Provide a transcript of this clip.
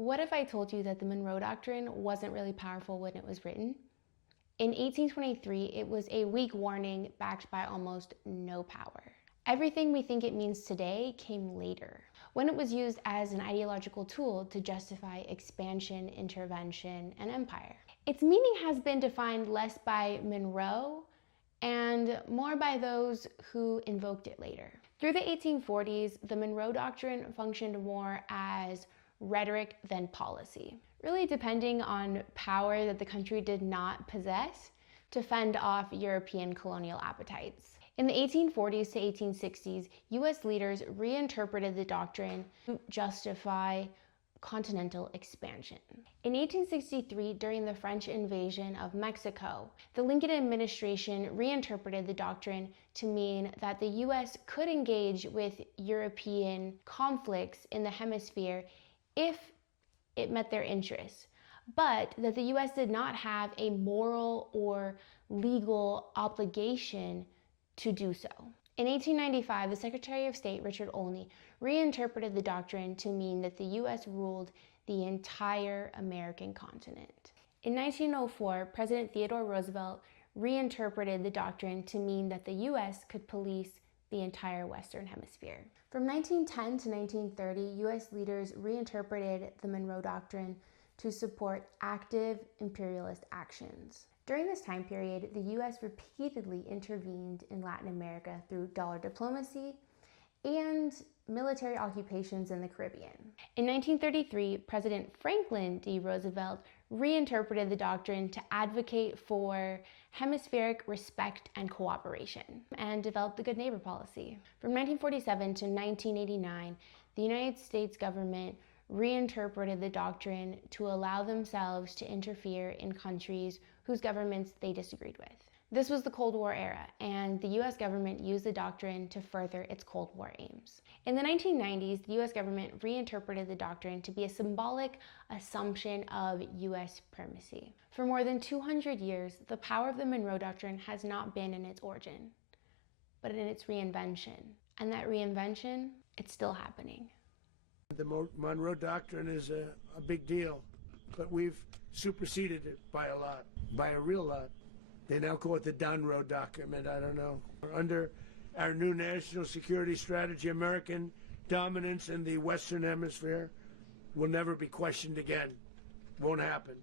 What if I told you that the Monroe Doctrine wasn't really powerful when it was written? In 1823, it was a weak warning backed by almost no power. Everything we think it means today came later, when it was used as an ideological tool to justify expansion, intervention, and empire. Its meaning has been defined less by Monroe and more by those who invoked it later. Through the 1840s, the Monroe Doctrine functioned more as rhetoric than policy, really depending on power that the country did not possess to fend off European colonial appetites. In the 1840s to 1860s, US leaders reinterpreted the doctrine to justify continental expansion. In 1863, during the French invasion of Mexico, the Lincoln administration reinterpreted the doctrine to mean that the US could engage with European conflicts in the Hemisphere if it met their interests, but that the US did not have a moral or legal obligation to do so. In 1895, the Secretary of State, Richard Olney, reinterpreted the doctrine to mean that the US ruled the entire American continent. In 1904, President Theodore Roosevelt reinterpreted the doctrine to mean that the US could police the entire Western Hemisphere. From 1910 to 1930, US leaders reinterpreted the Monroe Doctrine to support active imperialist actions. During this time period, the US repeatedly intervened in Latin America through dollar diplomacy and military occupations in the Caribbean. In 1933, President Franklin D. Roosevelt reinterpreted the doctrine to advocate for hemispheric respect and cooperation and developed the Good Neighbor policy. From 1947 to 1989, the United States government reinterpreted the doctrine to allow themselves to interfere in countries whose governments they disagreed with. This was the Cold War era, and the US government used the doctrine to further its Cold War aims. In the 1990s, the US government reinterpreted the doctrine to be a symbolic assumption of US primacy. For more than 200 years, the power of the Monroe Doctrine has not been in its origin, but in its reinvention. And that reinvention, it's still happening. The Monroe Doctrine is a big deal, but we've superseded it by a lot, by a real lot. They now call it the Donroe document, I don't know. Under our new national security strategy, American dominance in the Western Hemisphere will never be questioned again. Won't happen.